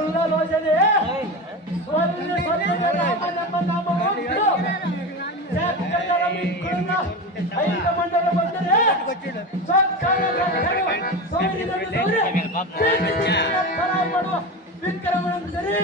ಕುಳ್ಳ ಲೋಚನೆ ಸೊಲ್ಲೆ ಸೊಲ್ಲೆ ರಾಮನೆಂಬ ನಾಮ ಓದಿದ್ರು ಚಕ್ಕರ ಮಿಕ್ಕುಳ್ಳ ಐದ ಮಂಡಲ ಬಂದರೆ ಚಕ್ಕರ ಸೌರಿದ ಸೌರ್ಯ ಪರಾಯ ಮಾಡುವ ವಿಕ್ರಮಣಂದರೆ